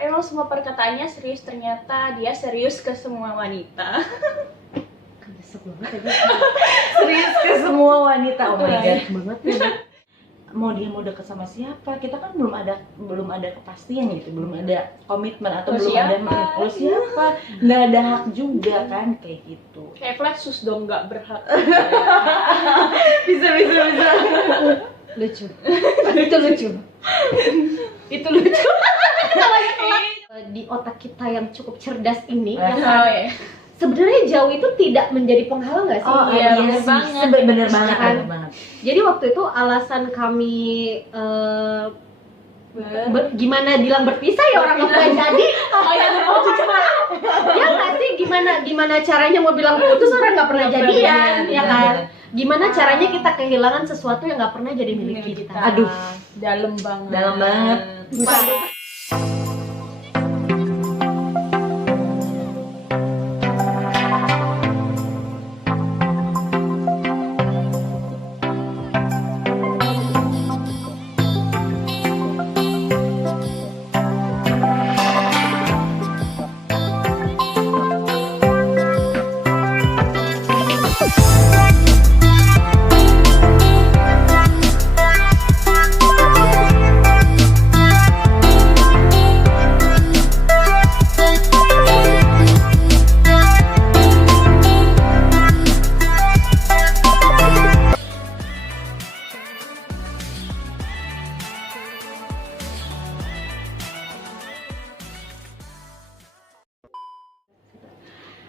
emang semua perkataannya serius, ternyata dia serius ke semua wanita. Kesek banget ya. Serius ke semua wanita. Oh my god banget ya. Mau dia mau deket sama siapa, kita kan belum ada kepastian gitu, belum ada komitmen atau belum ada terus siapa, nggak ada hak juga kan kayak gitu. Kayak Flatsus dong, nggak berhak. bisa Lucu. Itu lucu. Itu lucu. Di otak kita yang cukup cerdas ini, Oh, ya. sebenarnya jauh itu tidak menjadi penghalang nggak sih? Oh iya, iya bener sih, banget. bener banget, Kan? bener banget. Jadi waktu itu alasan kami gimana bilang berpisah ya orang nggak pernah jadi. Oh iya, Ya nggak sih, gimana caranya mau bilang putus orang nggak pernah jadian, ya kan? Gimana caranya kita kehilangan sesuatu yang nggak pernah jadi milik kita? Aduh, dalam banget. dalam banget.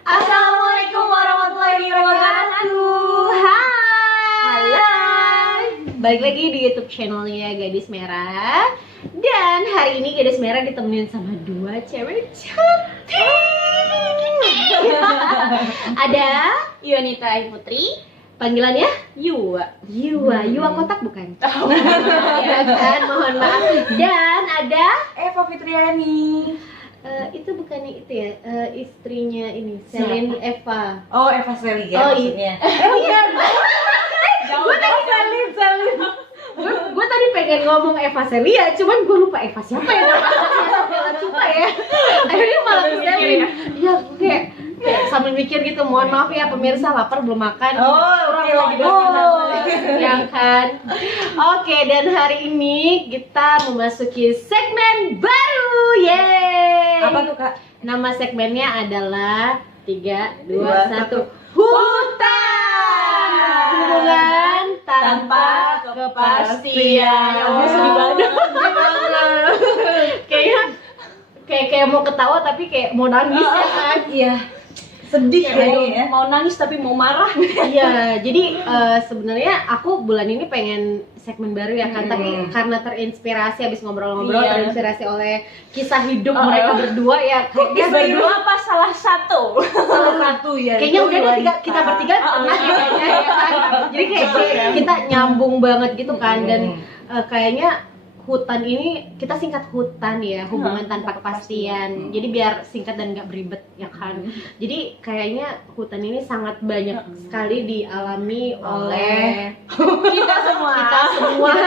Assalamualaikum warahmatullahi wabarakatuh. Hai. Balik lagi di YouTube channelnya Gadis Merah. Dan hari ini Gadis Merah ditemenin sama dua cewek cantik. Ada Yunita Ayu Putri, panggilannya Yua. Yua kotak bukan? Ya kan, mohon maaf. Dan ada Eva Fitriani. itu bukannya itu ya, istrinya ini, Celine Eva. Oh, Eva Celia Oh, maksudnya. Bukan. Gue tadi Gue tadi pengen ngomong Eva Celia, cuman gue lupa Eva siapa ya namanya, lupa ya. Akhirnya malah ke Celine. Ya kayak sambil mikir gitu, mohon maaf ya pemirsa, lapar belum makan. Oh, oke, lagi yang kan. Oke, dan hari ini kita memasuki segmen baru. Yeay. Apa tuh, Kak? Nama segmennya adalah 3, 2, Dua, 1. Hutan. Hubungan tanpa kepastian. Aduh, sedih banget. Kayak mau ketawa tapi kayak mau nangis ya kan? Iya. Sedih kayaknya ya. Mau nangis tapi mau marah. Iya, jadi sebenarnya aku bulan ini pengen segmen baru ya kan, tapi karena terinspirasi habis ngobrol-ngobrol, Iya. terinspirasi oleh kisah hidup mereka berdua ya. Kayaknya berdua apa salah satu? Salah satu ya. Kayaknya itu udah deh wanita. kita bertiga pernah ya kayaknya ya kan. Jadi kayak kita nyambung banget gitu kan, dan kayaknya hutan ini kita singkat hutan ya, hubungan tanpa kepastian. Jadi biar singkat dan nggak beribet ya kan. Jadi kayaknya hutan ini sangat banyak sekali dialami oleh Kita semua.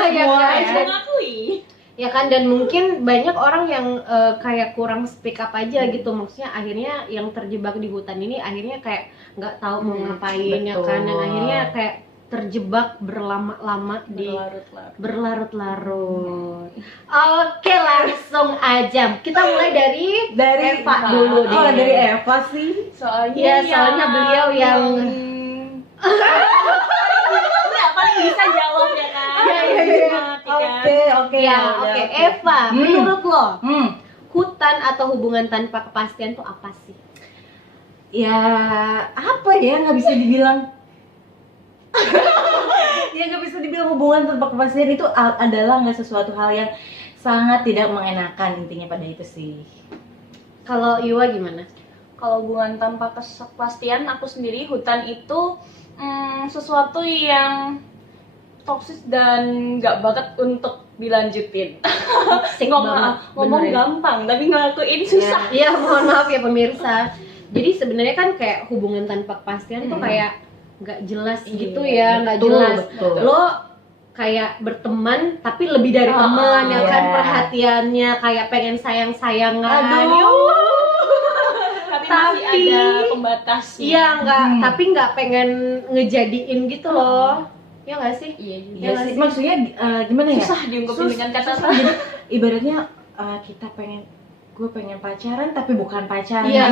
ya kan. Harus mengakui. Ya kan, dan mungkin banyak orang yang kayak kurang speak up aja gitu, maksudnya akhirnya yang terjebak di hutan ini akhirnya kayak nggak tahu mau ngapain ya kan, dan akhirnya kayak terjebak berlama-lama di berlarut-larut. Oke, langsung aja kita mulai dari Eva dulu deh. Oh, dari Eva sih. Soalnya beliau yang paling bisa jawab ya kan. Oke. Oke, Eva, menurut lo hutan atau hubungan tanpa kepastian tuh apa sih? Ya, apa ya, nggak bisa dibilang. Ya nggak bisa dibilang hubungan tanpa kepastian itu adalah nggak sesuatu hal yang sangat tidak mengenakan, intinya pada itu sih. Kalau Iwa gimana? Kalau hubungan tanpa kepastian, aku sendiri hutan itu sesuatu yang toksis dan nggak banget untuk dilanjutin. Ngomong gampang tapi ngelakuin susah. Iya, mohon maaf ya pemirsa. Jadi sebenarnya kan kayak hubungan tanpa kepastian tuh kayak nggak jelas gitu ya, nggak jelas. Betul. Lo kayak berteman tapi lebih dari teman ya kan, iya. perhatiannya kayak pengen sayang-sayangan. Tapi masih ada pembatasnya. Iya tapi nggak pengen ngejadiin gitu loh. Ya nggak sih? Iya juga. Iya sih, maksudnya gimana ya? Susah diungkapin dengan kata-kata. Jadi ibaratnya kita gue pengen pacaran tapi bukan pacaran. Iya.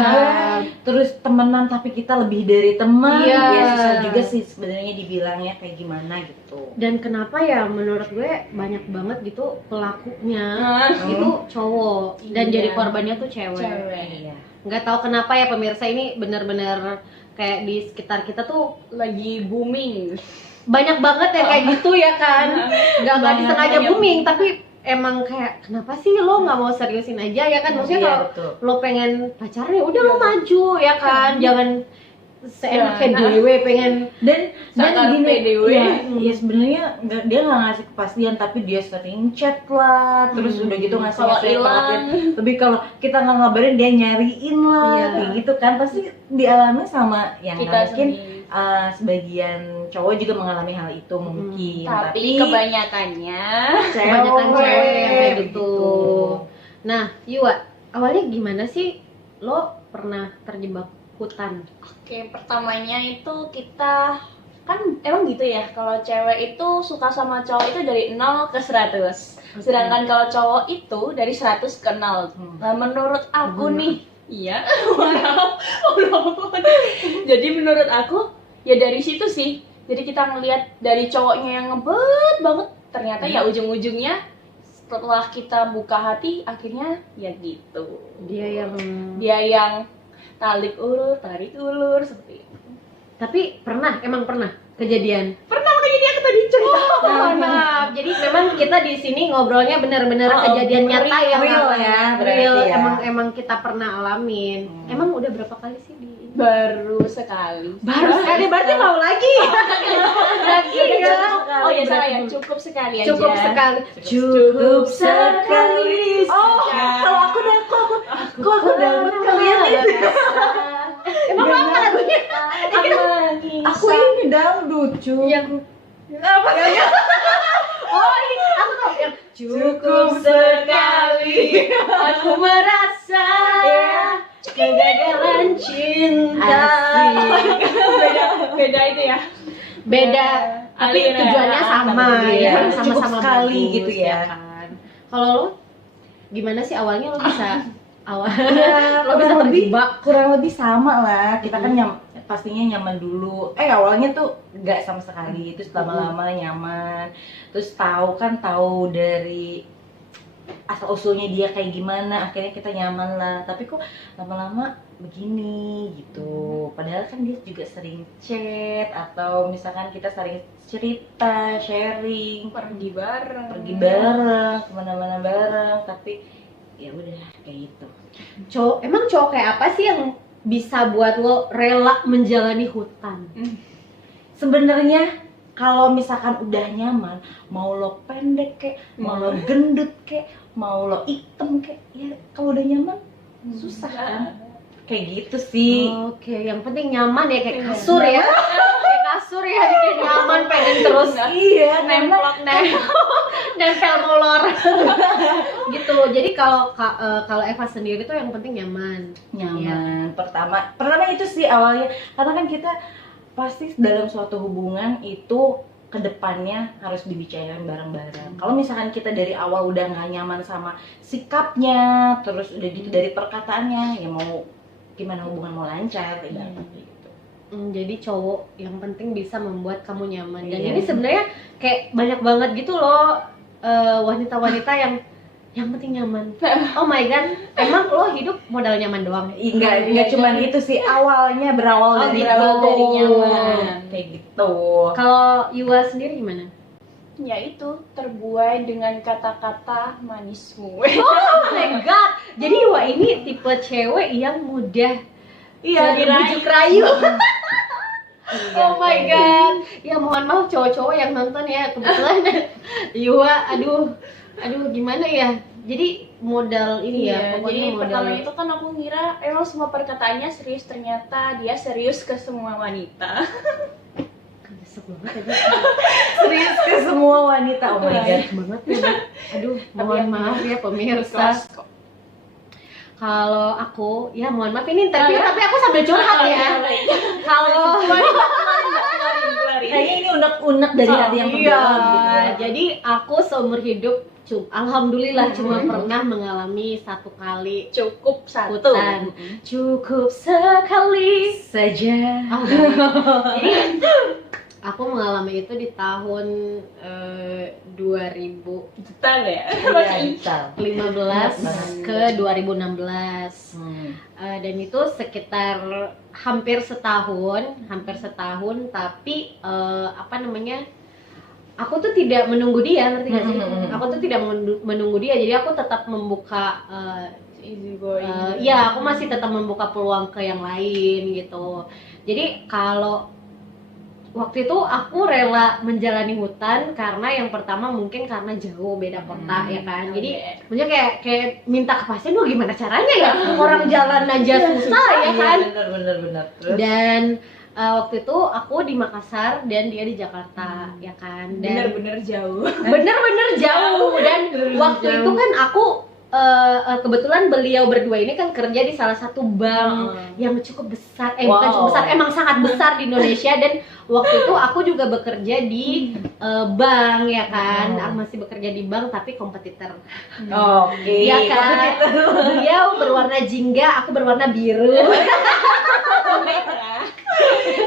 Terus temenan tapi kita lebih dari teman. Iya. Ya susah juga sih sebenarnya dibilangnya kayak gimana gitu. Dan kenapa ya menurut gue banyak banget gitu pelakunya Nah, itu cowok dan Iya. jadi korbannya tuh cewek. cewek. Iya. Nggak tahu kenapa ya pemirsa, ini bener-bener kayak di sekitar kita tuh Lagi booming. banyak banget yang kayak gitu ya kan. Nggak Banyak disengaja yang- booming tapi emang kayak kenapa sih lo nggak mau seriusin aja ya kan, maksudnya Iya, kalau betul. lo pengen pacaran ya udah lo maju ya kan, jangan seenaknya Nah. dewe pengen Dan Saat gini, PDW. ya sebenarnya dia nggak ngasih kepastian tapi dia sering chat lah, terus udah gitu ngasih Kalau hilang, lebih kalau kita nggak ngabarin dia nyariin lah, Iya. kayak gitu kan pasti dialami sama yang kita mungkin sendiri. sebagian cowok juga mengalami hal itu mungkin, Tapi kebanyakannya kebanyakan cewek yang kayak gitu. gitu. Nah, Yua, awalnya gimana sih lo pernah terjebak hutan? Oke, pertamanya itu kita kan emang gitu ya, kalau cewek itu suka sama cowok itu dari 0 ke 100. Sedangkan kalau cowok itu dari 100 ke 0. Nah, menurut aku Benar. nih, iya. Maaf. Jadi menurut aku ya dari situ sih. Jadi kita ngelihat dari cowoknya yang ngebet banget, ternyata ya ujung-ujungnya setelah kita buka hati akhirnya ya gitu. Dia Yang tarik ulur seperti itu. tapi emang pernah kejadian. Pernah makanya dia tadi cerita. Oh, maaf. Jadi memang kita di sini ngobrolnya benar-benar kejadian nyata yang real ya, berarti real, ya. emang kita pernah alamin. Emang udah berapa kali sih di Baru sekali. baru sekali, berarti mau lagi. Lagi ya. Oh ya salah ya, cukup sekali aja. Cukup sekali. Cukup sekali. Oh, kalau aku dapat kalian itu. Emang apa lagunya? Aku ini dangdut, Yang apa sih? Oh, ini aku tahu yang Cukup sekali aku merasa kegagalan cinta. Beda itu ya. Beda, tapi Aliran, tujuannya sama iya. ya, Cukup sama-sama sekali bagus, gitu ya. kan. Kalau lo gimana sih awalnya lo bisa lo Kurang bisa lebih terjebak? kurang lebih sama lah. Kita kan pastinya nyaman dulu. Awalnya tuh nggak sama sekali, terus lama-lama nyaman. Terus tahu dari asal usulnya dia kayak gimana, akhirnya kita nyaman lah. Tapi kok lama-lama begini gitu. Padahal kan dia juga sering chat atau misalkan kita sering cerita, sharing, Pergi bareng. kemana-mana bareng. Tapi ya udah kayak gitu. Emang cowok kayak apa sih yang bisa buat lo rela menjalani hutan? Sebenarnya kalau misalkan udah nyaman, mau lo pendek kek, mau lo gendut kek, mau lo hitam kek, ya kalau udah nyaman susah kan? Kayak gitu sih. Oke, yang penting nyaman ya, kayak kasur ya. Kayak kasur ya, bikin nyaman, pengen terus Iya, Nemplok nempel molor. Gitu. Jadi kalau Eva sendiri tuh yang penting nyaman. nyaman. Pertama itu sih awalnya, karena kan kita pasti dalam suatu hubungan itu kedepannya harus dibicarain bareng-bareng. Kalau misalkan kita dari awal udah nggak nyaman sama sikapnya, terus udah gitu dari perkataannya, ya mau gimana hubungan mau lancar, tidak gitu. Jadi cowok yang penting bisa membuat kamu nyaman. Dan Iya. ini sebenarnya kayak banyak banget gitu loh wanita-wanita yang penting nyaman. Oh my god, emang lo hidup modal nyaman doang? Nggak cuma itu sih, awalnya berawal dari berawal itu. dari nyaman. Kayak gitu. Kalau Yua sendiri gimana? Ya itu terbuai dengan kata-kata manismu. Oh my god, jadi Yua ini tipe cewek yang mudah dibujuk rayu. Oh my god, ya mohon maaf cowok-cowok yang nonton ya, kebetulan Yua, aduh gimana ya? Jadi modal ini ya, pokoknya Jadi modal. pertama itu kan aku ngira emang semua perkataannya serius, ternyata dia serius ke semua wanita. Desek banget tadi. Serius ke semua wanita, oh my god. Banget ya. Aduh, mohon maaf ya pemirsa. Ikhlas kok. Kalau aku, ya mohon maaf ini interview tapi aku sambil curhat ya. Kalau Kayaknya ini unek-unek dari hati yang terdalam gitu ya. jadi aku seumur hidup alhamdulillah cuma pernah mengalami satu kali Cukup satu. hutan. Cukup sekali Saja. Oh, jadi aku mengalami itu di tahun 2015 Jutaan ya. Iya, ke 2016. Dan itu sekitar hampir setahun tapi apa namanya, aku tuh tidak menunggu dia, ngerti gak sih? Aku tuh tidak menunggu dia, jadi aku tetap membuka Easy going. ya aku masih tetap membuka peluang ke yang lain gitu. Jadi kalau waktu itu aku rela menjalani hutan karena yang pertama mungkin karena jauh, beda kota ya kan. Jadi maksudnya kayak minta kepastian, duh gimana caranya ya, orang jalan aja susah ya kan. Bener. Terus? Dan waktu itu aku di Makassar dan dia di Jakarta ya kan. Dan Bener-bener jauh. bener-bener jauh. Dan waktu itu kan aku kebetulan beliau berdua ini kan kerja di salah satu bank yang cukup besar, bukan cukup besar, emang sangat besar di Indonesia. Dan waktu itu aku juga bekerja di bank ya kan. Aku masih bekerja di bank tapi kompetitor. Oke. Ya kan. Beliau berwarna jingga, aku berwarna biru.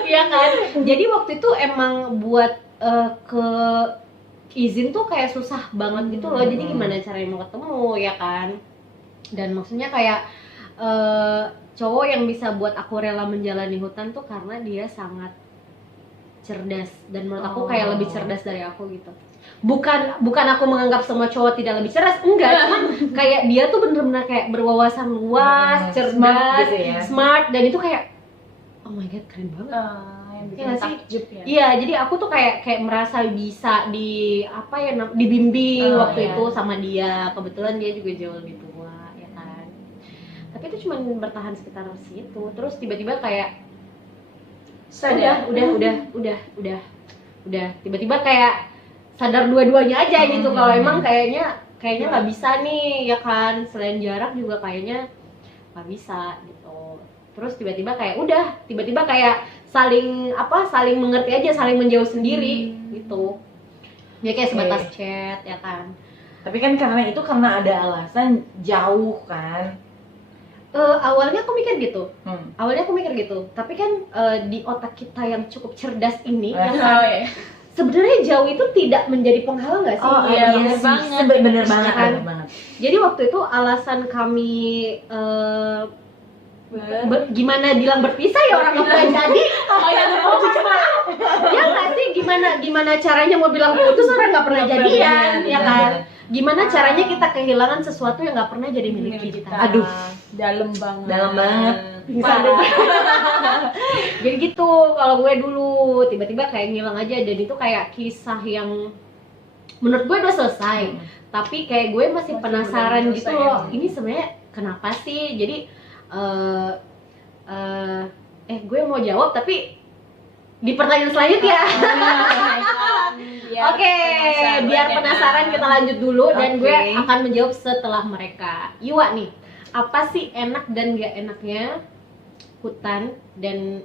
Iya kan. Jadi waktu itu emang buat ke izin tuh kayak susah banget gitu loh. Jadi gimana caranya mau ketemu ya kan. Dan maksudnya kayak cowok yang bisa buat aku rela menjalani hutan tuh karena dia sangat cerdas, dan menurut aku kayak lebih cerdas dari aku gitu. Bukan aku menganggap semua cowok tidak lebih cerdas, enggak, cuman kayak dia tuh bener-bener kayak berwawasan luas, cerdas, smart gitu ya. smart, dan itu kayak oh my god, keren banget. Yang Iya bikin sih. takjub ya. Iya, jadi aku tuh kayak merasa bisa dibimbing waktu iya. itu sama dia. Kebetulan dia juga jauh lebih tua, ya kan. Tapi itu cuma bertahan sekitar situ. Terus tiba-tiba kayak udah. Tiba-tiba kayak sadar dua-duanya aja gitu. Kalau emang kayaknya nggak bisa nih, ya kan. Selain jarak juga kayaknya nggak bisa gitu. Terus tiba-tiba kayak saling mengerti aja, saling menjauh sendiri gitu. Ya kayak sebatas chat ya kan. Tapi kan karena ada alasan jauh kan. Awalnya aku mikir gitu. Tapi kan di otak kita yang cukup cerdas ini ya kan, sebenarnya jauh itu tidak menjadi penghalang nggak sih? Iya, bener banget. Bener banget. Jadi waktu itu alasan kami gimana bilang berpisah ya, orang nggak pernah jadi. Ya nggak sih, gimana caranya mau bilang putus orang nggak pernah jadian ya kan. Gimana caranya kita kehilangan sesuatu yang nggak pernah jadi milik kita. Aduh, dalam banget. Jadi gitu kalau gue dulu, tiba-tiba kayak ngilang aja. Dan itu kayak kisah yang menurut gue udah selesai, tapi kayak gue masih penasaran gitu loh, ini sebenarnya kenapa sih. Jadi gue mau jawab tapi di pertanyaan selanjutnya. Oke, biar penasaran kita lanjut dulu. Dan gue akan menjawab setelah mereka. Iwa nih, apa sih enak dan gak enaknya hutan, dan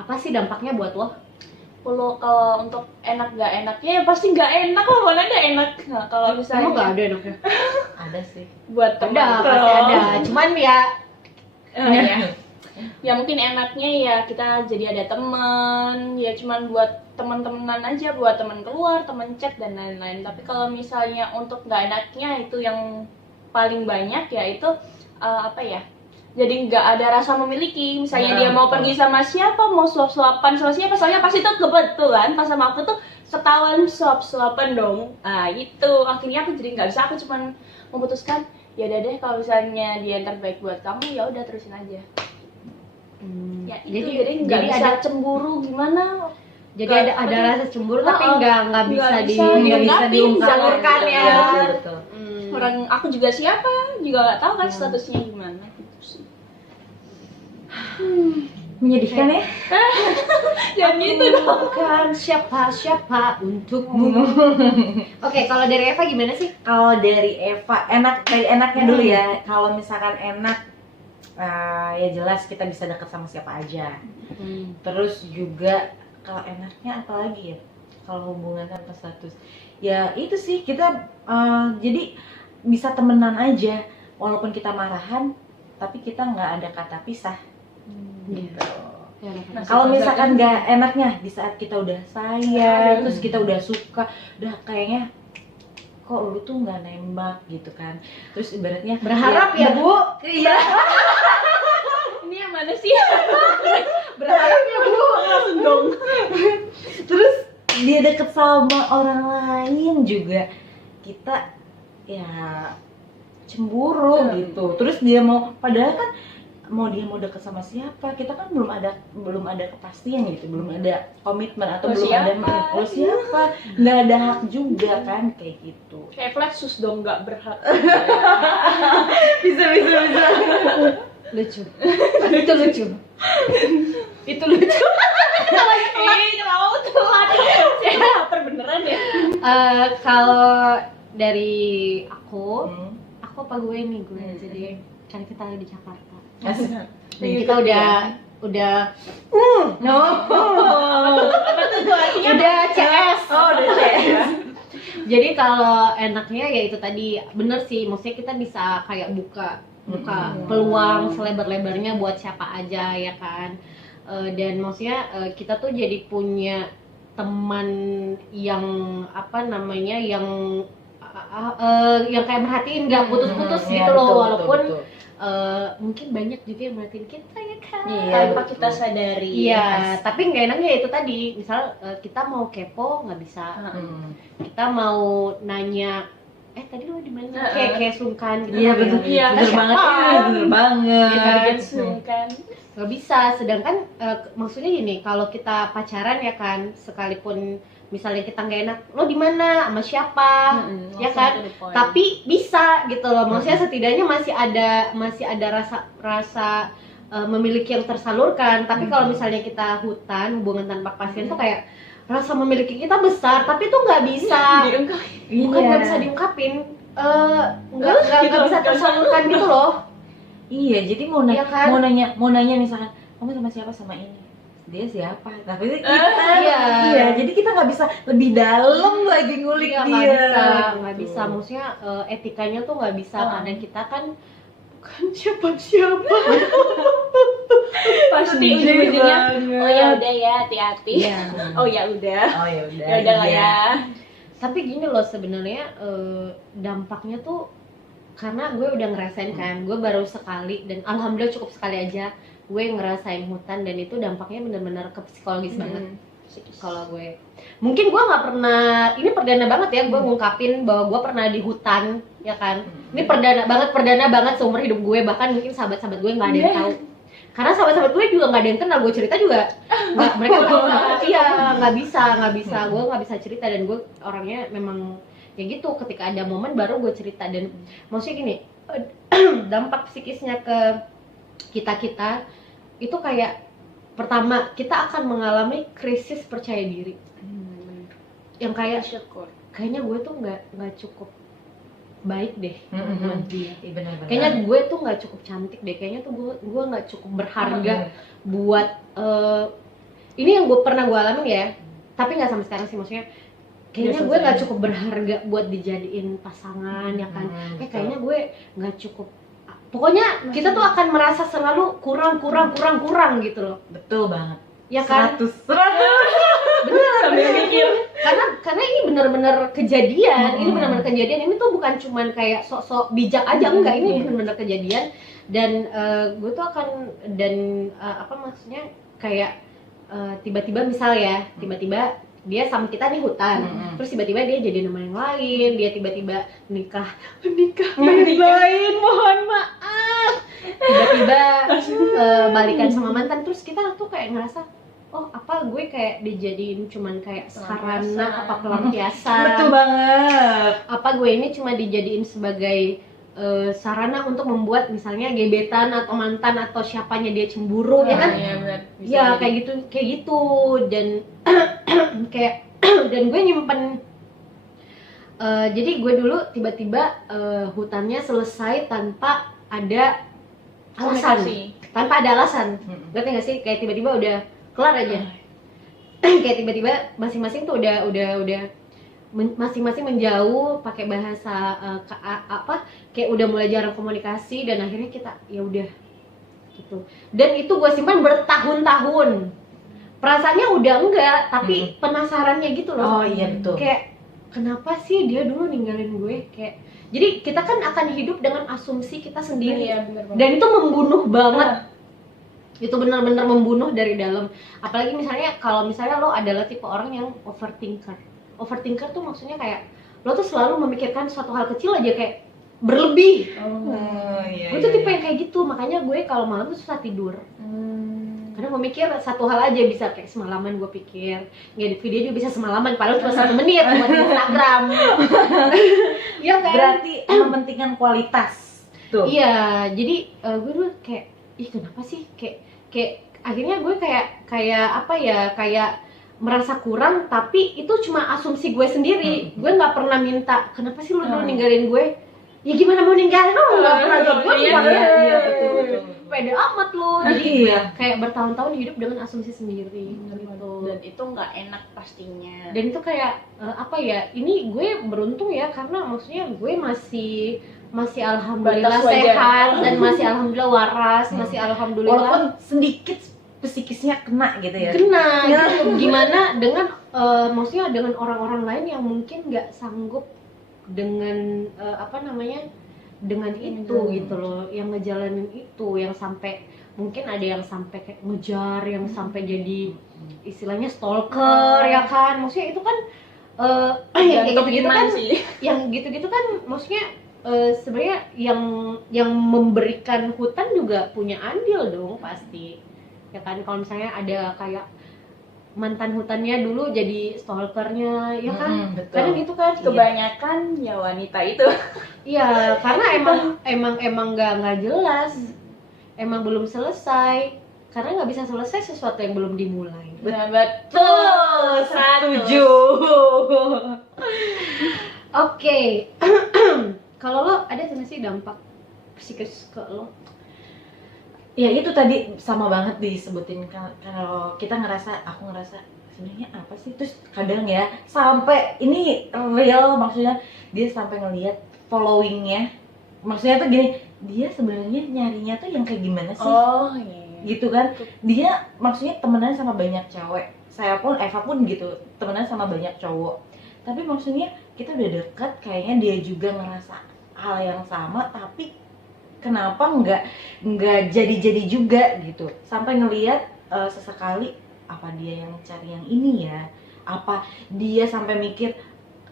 apa sih dampaknya buat lo? Kalau untuk enak gak enaknya ya pasti gak enak lah, mana ada enak. Nah, kalau misalnya Emang gak ada enaknya? Ada sih. buat teman, Pasti ada. Cuman ya ya mungkin enaknya ya kita jadi ada teman, ya cuman buat teman-temanan aja, buat teman keluar, teman chat dan lain-lain. Tapi kalau misalnya untuk nggak enaknya itu yang paling banyak ya itu jadi nggak ada rasa memiliki. Misalnya dia mau pergi sama siapa, mau suap-suapan sama siapa, soalnya pas itu kebetulan pas sama aku tuh setahun suap-suapan dong. Itu akhirnya aku jadi nggak bisa, aku cuman memutuskan ya udah deh, kalau misalnya dia yang terbaik buat kamu ya udah terusin aja. Ya itu jadi nggak bisa ada cemburu gimana. Jadi ada rasa cemburu tapi nggak bisa diungkapkan ya. Betul. Orang aku juga siapa juga nggak tahu kan statusnya gimana gitu sih. Menyedihkan ya. Jangan gitu dong. Bukan siapa-siapa untukmu. Oke, kalau dari Eva gimana sih? Kalau dari Eva, dari enaknya dulu ya. Kalau misalkan enak, ya jelas kita bisa deket sama siapa aja. Terus juga kalau enaknya apa lagi ya? Kalau hubungan tanpa status, ya itu sih kita jadi bisa temenan aja, walaupun kita marahan, tapi kita nggak ada kata pisah. Gitu. Nah, Kalau misalkan nggak enaknya di saat kita udah sayang, terus kita udah suka, udah kayaknya kok lu tuh nggak nembak gitu kan, terus ibaratnya Berharap ya, Bu. Iya. Ini yang mana sih? Berharap ya, Bu. Langsung dong. Terus dia deket sama orang lain juga, kita ya cemburu gitu. Terus dia mau, padahal kan dia mau deket sama siapa, kita kan belum ada kepastian gitu, belum ada komitmen atau Lo belum siapa? ada lo siapa, nggak ada hak juga kan kayak gitu. Kayak Flatsus dong, nggak berhak. Bisa. Lucu. Itu lucu. Itu lucu. Kenapa telat? Saya lapar beneran ya. Kalau dari aku Hmm. apa gue nih gue jadi kan kita lagi di Jakarta. Asik. Dan kita udah No. Apa tuh artinya? udah CS. Oh, udah CS. Jadi kalau enaknya ya itu tadi, bener sih, maksudnya kita bisa kayak buka peluang selebar-lebarnya buat siapa aja ya kan. Dan maksudnya kita tuh jadi punya teman yang apa namanya yang kayak merhatiin nggak putus-putus Iya, gitu loh, betul, walaupun betul. mungkin banyak juga yang merhatiin kita ya kan. Iya, Tanpa betul. kita sadari. Iya, tapi nggak enaknya itu tadi, misal kita mau kepo nggak bisa, kita mau nanya tadi lo di mana, kayak sungkan gitu. Iya, kan, betul. Iya, Bener banget. Iya, bener banget. Kita bikin sungkan. nggak bisa. Sedangkan maksudnya gini, kalau kita pacaran ya kan, sekalipun misalnya kita nggak enak, lo di mana, sama siapa, ya kan? Tapi bisa gitu loh, maksudnya setidaknya masih ada rasa memiliki yang tersalurkan. Tapi kalau misalnya kita hubungan tanpa kepastian tuh kayak rasa memiliki kita besar, tapi tuh nggak bisa, bukan nggak bisa diungkapin, nggak bisa tersalurkan gitu loh. Iya, jadi mau Iya kan? nanya misalkan kamu sama siapa, sama ini, dia siapa, tapi kita Iya. jadi kita nggak bisa lebih dalam lagi ngulik Iya, dia. nggak bisa, maksudnya etikanya tuh nggak bisa, karena kita kan bukan siapa. Pasti Sedih ujung-ujungnya. banget. Oh ya udah ya, hati-hati. Iya. Oh ya udah. Oh ya udah. Ya udah lah iya. ya. Tapi gini loh sebenarnya, dampaknya tuh karena gue udah ngerasain kan, gue baru sekali dan alhamdulillah cukup sekali aja gue ngerasain hutan, dan itu dampaknya benar-benar ke psikologis banget. Kalau gue mungkin gue nggak pernah, ini perdana banget ya gue ngungkapin bahwa gue pernah di hutan ya kan. Ini perdana banget seumur hidup gue, bahkan mungkin sahabat-sahabat gue nggak ada yang tahu, karena sahabat-sahabat gue juga nggak ada yang kenal. Gue cerita juga mereka nggak bisa gue nggak bisa cerita, dan gue orangnya memang ya gitu, ketika ada momen baru gue cerita. Dan maksudnya gini, dampak psikisnya ke kita itu kayak, pertama kita akan mengalami krisis percaya diri, yang kayak kayaknya gue tuh nggak cukup baik deh buat dia, Benar-benar. kayaknya gue tuh nggak cukup cantik deh, kayaknya tuh gue nggak cukup berharga buat ini yang gue pernah gue alamin ya, tapi nggak sampai sekarang sih, maksudnya kayaknya gue nggak cukup berharga buat dijadiin pasangan ya kan. Kayaknya gue nggak cukup, pokoknya kita tuh akan merasa selalu kurang gitu loh. Betul banget. Ya kan? 100. Bener. Sambil mikir. Karena ini benar-benar kejadian. Ini benar-benar kejadian. Ini tuh bukan cuman kayak sok-sok bijak aja, enggak. Ini benar-benar kejadian. Dan gue tuh akan, dan apa maksudnya kayak tiba-tiba misal ya, tiba-tiba dia sama kita nih hutan, terus tiba-tiba dia jadi nama yang lain, dia tiba-tiba menikah lain, mohon maaf, tiba-tiba balikan sama mantan, terus kita tuh kayak ngerasa, oh apa gue kayak dijadiin cuman kayak sarana, apa pelampiasan, Betul banget. apa gue ini cuma dijadiin sebagai sarana untuk membuat misalnya gebetan atau mantan atau siapanya dia cemburu, ya kan? Iya, benar. Bisa Ya jadi. kayak gitu dan kayak dan gue nyimpen jadi gue dulu tiba-tiba hutannya selesai tanpa ada alasan, Komunikasi. tanpa ada alasan. Mm-mm. Ngerti gak sih? Kayak tiba-tiba udah kelar aja. Kayak tiba-tiba masing-masing tuh udah masing-masing menjauh pakai bahasa apa, kayak udah mulai jarang komunikasi dan akhirnya kita ya udah gitu. Dan itu gue simpan bertahun-tahun. Perasaannya udah enggak, tapi penasarannya gitu loh. Oh iya betul. Kayak kenapa sih dia dulu ninggalin gue, kayak jadi kita kan akan hidup dengan asumsi kita sendiri. Iya, benar banget. Dan itu membunuh banget. Itu benar-benar membunuh dari dalam. Apalagi misalnya kalau misalnya lo adalah tipe orang yang overthinker. Overthinker tuh maksudnya kayak lo tuh selalu memikirkan suatu hal kecil aja kayak berlebih. Oh iya. Gue tuh tipe yang kayak gitu, makanya gue kalau malam tuh susah tidur. Karena memikir satu hal aja, bisa kayak semalaman gue pikir ngedit video juga bisa semalaman, padahal cuma 1 menit buat Instagram. Iya kan? Berarti mementingkan kualitas. Tuh. Iya, jadi gue dulu kayak kenapa sih kayak akhirnya gue kayak apa ya, kayak merasa kurang, tapi itu cuma asumsi gue sendiri. Gue nggak pernah minta kenapa sih lu dulu ninggalin gue. Ya gimana mau ninggalin lo, nggak pernah jadi gue. Iya betul. Pede amat lo. Jadi Iya. kayak bertahun-tahun hidup dengan asumsi sendiri gitu. Dan itu nggak enak pastinya. Dan itu kayak apa ya, ini gue beruntung ya karena maksudnya gue masih alhamdulillah Batas wajar. sehat dan masih alhamdulillah waras, masih alhamdulillah Walaupun sedikit psikisnya kena gitu ya. kena gitu. Gimana dengan maksudnya dengan orang-orang lain yang mungkin nggak sanggup dengan apa namanya, dengan itu gitu loh, yang ngejalanin itu, yang sampai mungkin ada yang sampai kayak ngejar, yang sampai jadi istilahnya stalker, ya kan? Maksudnya itu kan yang kayak gitu-gitu kan, yang gitu-gitu kan maksudnya sebenarnya yang memberikan hutan juga punya andil dong pasti, ya kan? Kalau misalnya ada kayak mantan hutannya dulu jadi stalkernya, ya kan? Betul. Kadang gitu kan. Kebanyakan ya wanita itu. Iya, karena emang nggak jelas, emang belum selesai, karena nggak bisa selesai sesuatu yang belum dimulai. Betul, Setuju. Oke, kalau lo ada nggak sih dampak psikis ke lo? Ya itu tadi sama banget disebutin, kalau kita aku ngerasa sebenarnya apa sih, terus kadang ya sampai ini real, maksudnya dia sampai ngelihat followingnya, maksudnya tuh gini, dia sebenarnya nyarinya tuh yang kayak gimana sih, Oh iya. gitu kan? Dia maksudnya temenan sama banyak cewek, saya pun Eva pun gitu, temenan sama banyak cowok, tapi maksudnya kita udah deket, kayaknya dia juga ngerasa hal yang sama, tapi kenapa nggak jadi juga gitu, sampai ngelihat sesekali apa dia yang cari yang ini ya, apa dia sampai mikir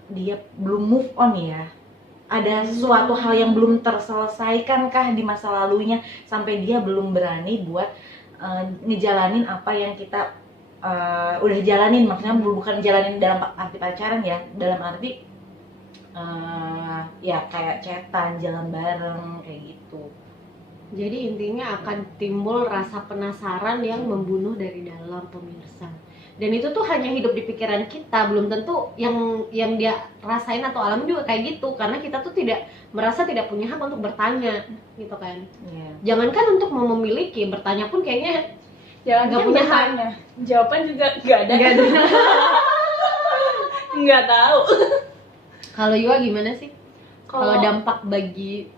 dia belum move on ya, ada sesuatu hal yang belum terselesaikan kah di masa lalunya, sampai dia belum berani buat ngejalanin apa yang kita udah jalanin, maksudnya bukan jalanin dalam arti pacaran ya, dalam arti ya kayak chatan, jalan bareng kayak gitu. Jadi intinya akan timbul rasa penasaran yang membunuh dari dalam, pemirsa. Dan itu tuh hanya hidup di pikiran kita, belum tentu yang dia rasain atau alami juga kayak gitu, karena kita tuh merasa tidak punya hak untuk bertanya, gitu kan. Yeah. Jangankan untuk mau memiliki, bertanya pun kayaknya Jangan nggak punya hak. Jawaban juga nggak ada. Nggak tahu. Kalau Yua gimana sih? Kalau Kalau dampak bagi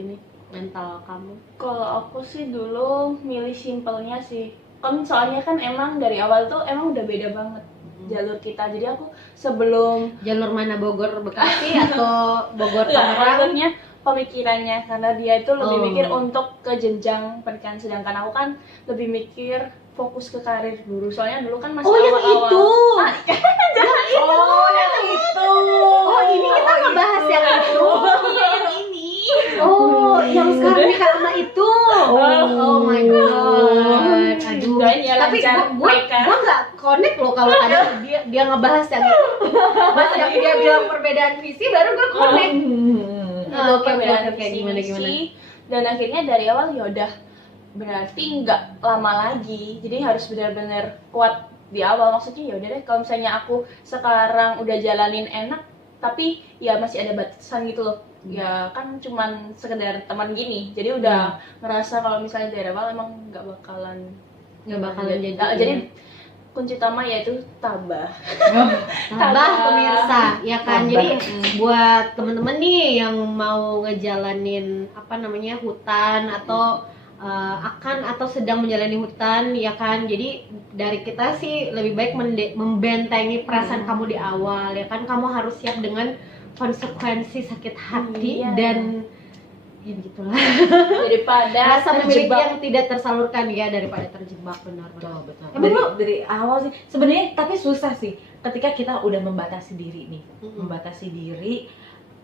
ini mental kamu? Kalau aku sih dulu milih simpelnya sih. Kan soalnya kan emang dari awal tuh emang udah beda banget jalur kita. Jadi aku sebelum Jalur mana, Bogor Bekasi atau Bogor nggak, Tangerang? maksudnya pemikirannya, karena dia itu lebih Oh. mikir untuk ke jenjang pernikahan, sedangkan aku kan lebih mikir fokus ke karir dulu. Soalnya dulu kan masih Oh, yang awal-awal. itu. Oh yang itu. Oh, ini kita ngebahas yang itu. Iya, yang ini. Oh, yang sekarang nikah sama itu. Oh my god. Aduh. Doain ya Tapi lancar mereka. gua nggak connect loh kalau tadi dia ngebahas yang itu. Pas yang dia bilang perbedaan visi baru gua connect. gitu, Oke, perbedaan oke, visi gimana? misi. Dan akhirnya dari awal ya udah berarti nggak lama lagi, jadi harus benar-benar kuat di awal. Maksudnya ya udah deh, kalau misalnya aku sekarang udah jalanin enak tapi ya masih ada batasan gitu loh, ya kan cuman sekedar teman gini, jadi udah ngerasa kalau misalnya dari awal emang nggak bakalan jadi jadi kunci utama yaitu tabah. tambah pemirsa ya kan. Tambah. Jadi buat temen-temen nih yang mau ngejalanin apa namanya hutan atau akan atau sedang menjalani hutan ya kan, jadi dari kita sih lebih baik membentengi perasaan kamu di awal ya kan. Kamu harus siap dengan konsekuensi sakit hati Iya. dan ya begitulah, Daripada rasa memiliki terjebak. yang tidak tersalurkan ya daripada terjebak. Benar-benar Betul. Emang Dari awal sih sebenarnya, tapi susah sih ketika kita udah membatasi diri nih. Membatasi diri,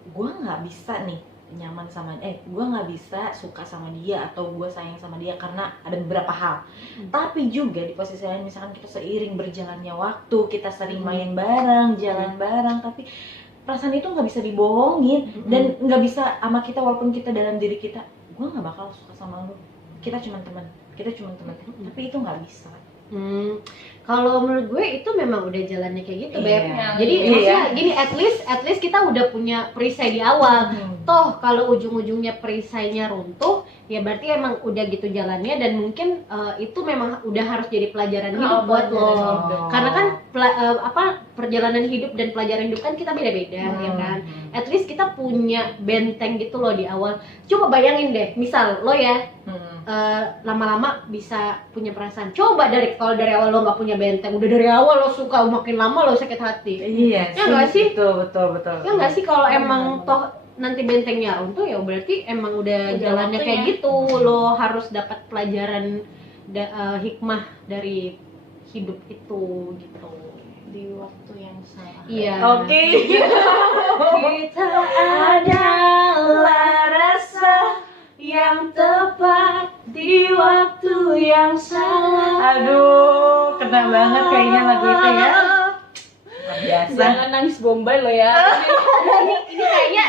gue nggak bisa nih nyaman sama gue nggak bisa suka sama dia atau gue sayang sama dia karena ada beberapa hal. Tapi juga di posisi lain, misalkan kita seiring berjalannya waktu, kita sering main bareng, jalan bareng, tapi perasaan itu nggak bisa dibohongin dan nggak bisa sama kita, walaupun kita dalam diri kita, gue nggak bakal suka sama lu, kita cuma teman, tapi itu nggak bisa. Kalau menurut gue itu memang udah jalannya kayak gitu, Beb. Iya. Jadi Iya. maksudnya gini, at least kita udah punya perisai di awal. Toh kalau ujung-ujungnya perisainya runtuh, ya berarti emang udah gitu jalannya, dan mungkin itu memang udah harus jadi pelajaran hidup buat lo. Karena kan perjalanan hidup dan pelajaran hidup kan kita beda-beda ya kan. At least kita punya benteng gitu loh di awal. Coba bayangin deh, misal lo ya lama-lama bisa punya perasaan. Coba kalau dari awal lo nggak punya benteng, udah dari awal lo suka, makin lama lo sakit hati. Iya, Ya nggak sih? Betul. Ya nggak sih, kalau emang toh nanti bentengnya runtuh ya berarti emang udah jalannya kayak waktunya. gitu. Lo harus dapat pelajaran hikmah dari hidup itu gitu. Di waktu yang salah. Iya. Oke. Kita adalah rasa Yang tepat di waktu yang salah. Aduh, kena banget kayaknya lagu itu ya. Luar biasa. Jangan nangis Bombay lo ya. Ini kayaknya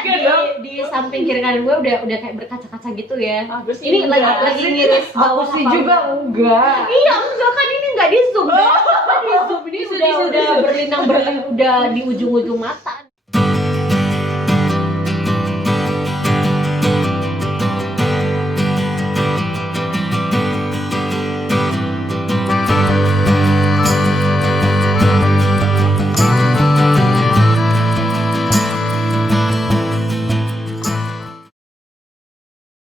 di samping kiri kanan gue udah kayak berkaca-kaca gitu ya. Habis Ini lagi ngiris Aku bawah sih apa juga enggak. Iya, enggak kan, ini enggak di zoom ya. Di zoom ini udah berlinang udah di ujung-ujung mata